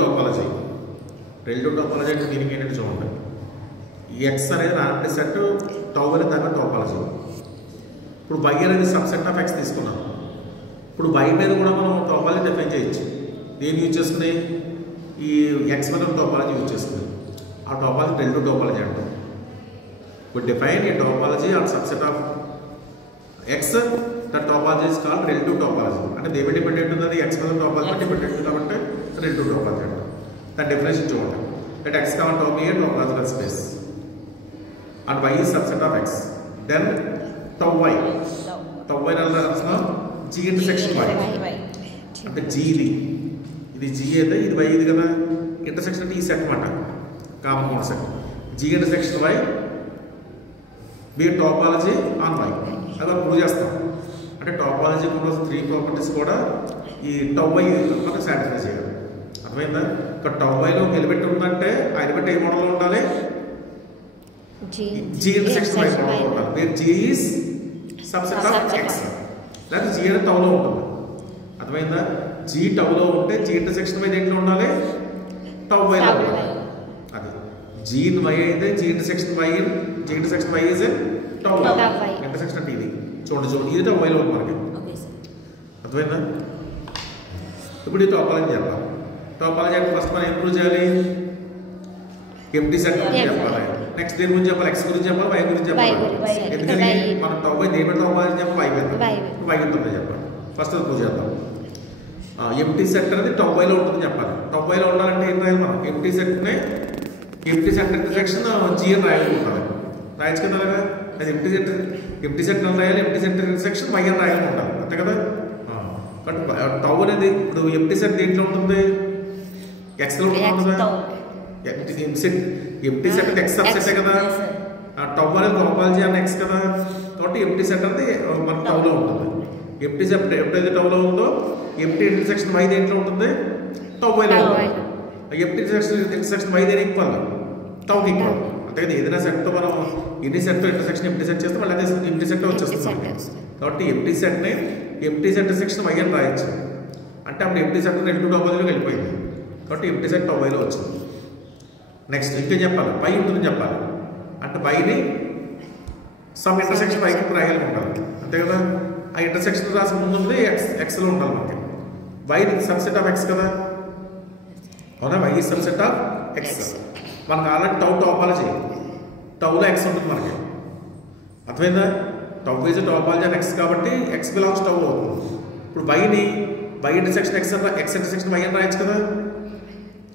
Topology relative topology అంటే దీనికి ఏంటంటే చూడండి, ఈ ఎక్స్ అనేది రాంటి సెట్, టౌ అనేది దాని టోపాలజీ. ఇప్పుడు వై అనేది సబ్సెట్ ఆఫ్ ఎక్స్ తీసుకున్నాం. ఇప్పుడు వై మీద కూడా మనం టోపాలజీ డిఫైన్ చేయొచ్చు. దేన్ని యూజ్ చేసుకుని, ఈ ఎక్స్ మీద టోపాలజీ యూజ్ చేసుకుని ఆ టోపాలజీ రిలేటివ్ టోపాలజీ అంటాం. ఇప్పుడు define a topology or subset of X, the topology is called relative topology. అంటే దేని డిపెండెంట్ ఉన్నది, ఎక్స్ మీద టోపాలజీ డిపెండెంట్ కాబట్టి రిలేటివ్ టోపాలజీ అంటాం. దాని డెఫినేషన్ చూడండి, let x come to be a topological space and y is subset of x, then tau y అన్న అర్థం g intersection y అంటే g ఇది g అయితే ఇది y ఇది కదా, ఇంటర్సెక్షన్ అంటే ఈ సెట్ అన్నమాట, compound set. g intersection y be a topology on y. అలా ప్రూవ్ చేస్తాం. అంటే టోపాలజీ కూడా 3 ప్రాపర్టీస్ కూడా ఈ tau y మనకు సాటిస్ఫై చేయాలి. అర్థమైందా? ఇక్కడ టౌ వైలో ఒక ఎలిమెంట్ ఉందంటే ఆ ఎలిమెంట్ ఏ మోడల్లో ఉండాలి, జీ ఇంటర్సెక్షన్ వై మోడల్లో ఉండాలి. Where G is subset of X, లేకపోతే జీ అనేది టౌలో ఉంటుంది. అర్థమైందా? జీ టౌలో ఉంటే జీ ఇంటర్సెక్షన్ వై దేంట్లో ఉండాలి, టౌ వైలో ఉండాలి. అది జీ ఇన్ వై అయితే G intersection Y is tau intersection అంటే ఇది చూడండి ఇది టౌ వైలో ఉంది మనకి. అర్థమైందా? ఇప్పుడు ఈ టోపాలజీ చెప్పాలి. టోపాలజీ అంటే ఫస్ట్ మనం ఏం ప్రూవ్ చేయాలి, ఎంప్టీ సెట్ గురించి చెప్పాలి. నెక్స్ట్ దేని గురించి చెప్పాలి, ఎక్స్ గురించి చెప్పాలి, వై గురించి చెప్పాలి. ఎందుకని మనం దేని మీద టోపాలజీ చెప్పాలి, వై ఉంటుందని చెప్పాలి. ఫస్ట్ అది ప్రూవ్ చేద్దాం. ఎంప్టీ సెట్ అనేది టౌ వైలో ఉంటుందని చెప్పాలి. టౌ వైలో ఉండాలంటే ఏం రాయాలి మనం, ఎంప్టీ సెట్ ఇంటర్సెక్షన్ జీ అని రాయాలి ఉండాలి. రాయచ్చు కదా అలాగా. అది ఎంప్టీ సెట్ అని రాయాలి, ఎంప్టీ సెట్ ఇంటర్సెక్షన్ వై అని రాయాలి ఉండాలి, అంతే కదా. టౌ అనేది ఇప్పుడు ఎంప్టీ సెట్ దేంట్లో ఉంటుంది, ఎక్స్ లో ఉంటుందా, ఎంప్టీ సెట్ అంటే ఎక్స్ సబ్సెట్ కదా. టౌ అనేది టోపాలజీ అన్న ఎక్స్ కదా, కాబట్టి ఎంప్టీ సెట్ అనేది మన టౌలో ఉంటుంది. ఎంప్టీ సెట్ ఎప్పుడైతే టౌలో ఉందో ఎంప్టీ ఇంటర్సెక్షన్ వై దేంట్లో ఉంటుంది, టౌ వైలో ఉంటుంది. ఎంప్టీ ఇంటర్సెక్షన్ వై దేని ఈక్వల్, టౌకి ఈక్వల్. అంటే ఏదైనా సెట్తో మనం ఎన్ని సెట్తో ఇంటర్సెక్షన్ ఎంప్టీ సెట్ చేస్తే మళ్ళీ అదే ఎంప్టీ సెట్ వచ్చేస్తుంది. కాబట్టి ఎంప్టీ సెట్ని ఎంప్టీ సెట్ ఇంటర్సెక్షన్ వై అని రాయొచ్చు. అంటే అప్పుడు ఎంప్టీ సెట్ రిలేటివ్ టోపాలజీలోకి వెళ్ళిపోయింది. కాబట్టి ఎంప్టీ సెట్ టౌ వైలో వచ్చింది. నెక్స్ట్ ఇంకా చెప్పాలి, వై ఉంటుందని చెప్పాలి. అంటే వైని సమ్ ఇంటర్సెక్షన్ వైకి రాయాలి ఉండాలి, అంతే కదా. ఆ ఇంటర్సెక్షన్ రాసి ముందు ఎక్స్లో ఉండాలి మనకి. వై సబ్సెట్ ఆఫ్ ఎక్స్ కదా, అవునా. వై ఈ సబ్సెట్ ఆఫ్ ఎక్స్. మనకు ఆల్రెడీ టోపాలజీ టౌలో ఎక్స్ ఉంటుంది మనకి. అర్థమైందా? టౌ ఈజ్ టోపాలజీ అని ఎక్స్ కాబట్టి ఎక్స్ బిలాంగ్స్ టౌ అవుతుంది. ఇప్పుడు Y intersection X intersection Y అని రాయొచ్చు కదా.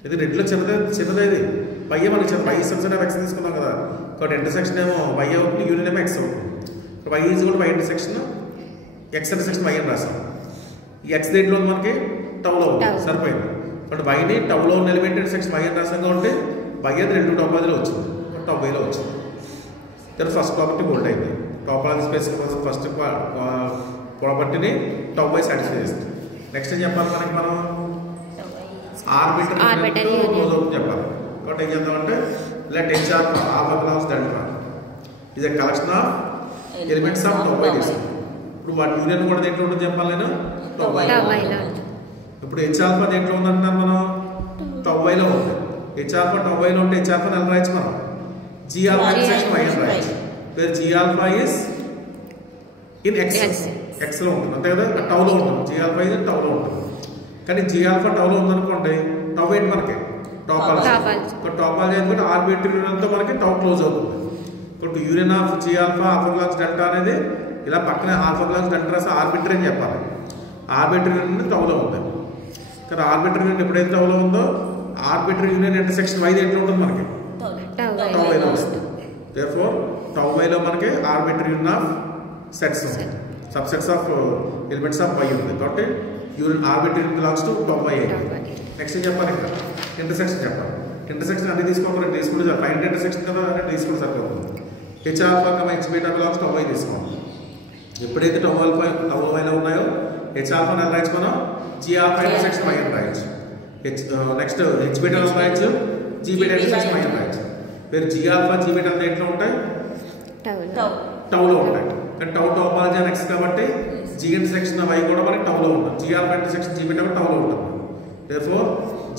ఇది రెండులో చిన్నదే ఇది వై మనకి చిన్న వై సబ్సెట్ ఆఫ్ ఎక్స్ తీసుకున్నాం కదా. కాబట్టి ఇంటర్సెక్షన్ ఏమో వై అవుతుంది, యూనియన్ ఏమో ఎక్స్ అవుతుంది. వై ఈజ్ కూడా Y intersection X intersection Y అని రాసాం. ఈ ఎక్స్ దేంట్లో మనకి టౌలో ఉంటుంది, సరిపోయింది. కాబట్టి వైని టౌలో ఉన్న ఎలిమెంట్ ఇంటర్సెక్షన్ వై అని రాసాం కాబట్టి వై అది రెండు టోపాలజీలో వచ్చింది, టౌ వైలో వచ్చింది. దాని ఫస్ట్ ప్రాపర్టీ హోల్డ్ అయింది. టోపాలజీ స్పేస్ ఫస్ట్ ప్రాపర్టీని టౌ వై సాటిస్ఫై చేస్తుంది. నెక్స్ట్ ఏం చెప్పాలి మనకి, మనం ఆర్బిటరీ క్లోజ్ అవుతుంది చెప్పాలి. కాబట్టి ఏం చేద్దామంటే let H of alpha belongs delta is a collection of elements of tau Y తీసుకుంటాం. ఇప్పుడు వాటి యూనియన్ కూడా దేంట్లో ఉంటుంది చెప్పాలి నేను, టౌ వైలో. ఇప్పుడు హెచ్ ఆల్ఫా దేంట్లో ఉందంటున్నాను మనం, టౌ వైలో ఉంది. హెచ్ ఆల్ఫా టౌ వైలో ఉంటే హెచ్ ఆల్ఫా ఎలా రాయొచ్చు మనం, జీ ఆల్ఫా ఇంటర్సెక్షన్ వై అని రాయొచ్చు. Where Z alpha is in ఎక్స్లో ఉంటుంది, అంతే కదా. టౌలో ఉంటుంది, జీ ఆల్ఫా ఇస్ టౌలో ఉంటుంది. కానీ జీ ఆల్ఫా టౌలో ఉందనుకోండి, టౌ ఏంటి మనకి టోపాలజీ. టోపాలజీ ఎందుకంటే ఆర్బిటరీ యూనియన్తో మనకి టౌ క్లోజ్ అవుతుంది. ఇప్పుడు union of G alpha alpha belongs delta అనేది ఇలా పక్కన ఆల్ఫా బిలాంగ్స్ డెల్టా రాసి ఆర్బిటరీ అని చెప్పాలి. ఆర్బిటరీ యూనియన్ టౌలో ఉంది. కానీ ఆర్బిటరీ యూనియన్ ఎప్పుడైతే టౌలో ఉందో ఆర్బిటరీ యూనియన్ ఇంటర్సెక్షన్ వై దేంట్లో ఉంటుంది మనకి, టౌ వైలో వస్తుంది. దేర్ఫోర్ టౌ వైలో మనకి ఆర్బిటరీ యూనియన్ ఆఫ్ సెట్స్ ఉంది, subsets of elements of Y ఉంది. కాబట్టి union arbitrary belongs to tau Y అయింది. నెక్స్ట్ ఏం చెప్పాలి, ఇక్కడ ఇంటర్సెక్షన్ చెప్పాలి. ఇంటర్సెక్షన్ అన్ని తీసుకోవాలి, తీసుకుంటే ఫైనల్ ఇంటర్సెక్షన్ కదా అని తీసుకుంటే సరిపోతుంది. H alpha H beta belongs tau Y తీసుకోవాలి. ఎప్పుడైతే టౌ వైలో ఉన్నాయో హెచ్ ఆల్ఫా అని రాయొచ్చు మనం, జీ ఆల్ఫా ఇంటర్సెక్షన్ వై అని రాయొచ్చు. నెక్స్ట్ హెచ్ బీటా రాయొచ్చు, జీ బీటా ఇంటర్సెక్షన్ వై అని రాయొచ్చు. మీరు జీ ఆల్ఫా జీ బీటా దేంట్లో ఉంటాయి, టౌలో ఉంటాయి. కానీ టౌ టోపాలజీ అని ఎక్స్ కాబట్టి జీ ఇంటర్సెక్షన్ వై కూడా మనకి టౌలో ఉంటుంది. G alpha intersection G beta కూడా టౌలో ఉంటుంది. Therefore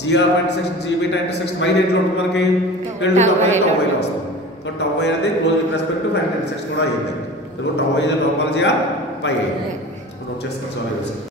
G alpha intersection G beta intersection Y దేంట్లో ఉంటుంది మనకి టౌ వైలో వస్తుంది. సో టౌ వై అనేది close with respect to intersection కూడా అయ్యింది. టౌ వై టోపాలజీ పై నోట్ చేసుకొని సాల్వ్ చేస్తాం.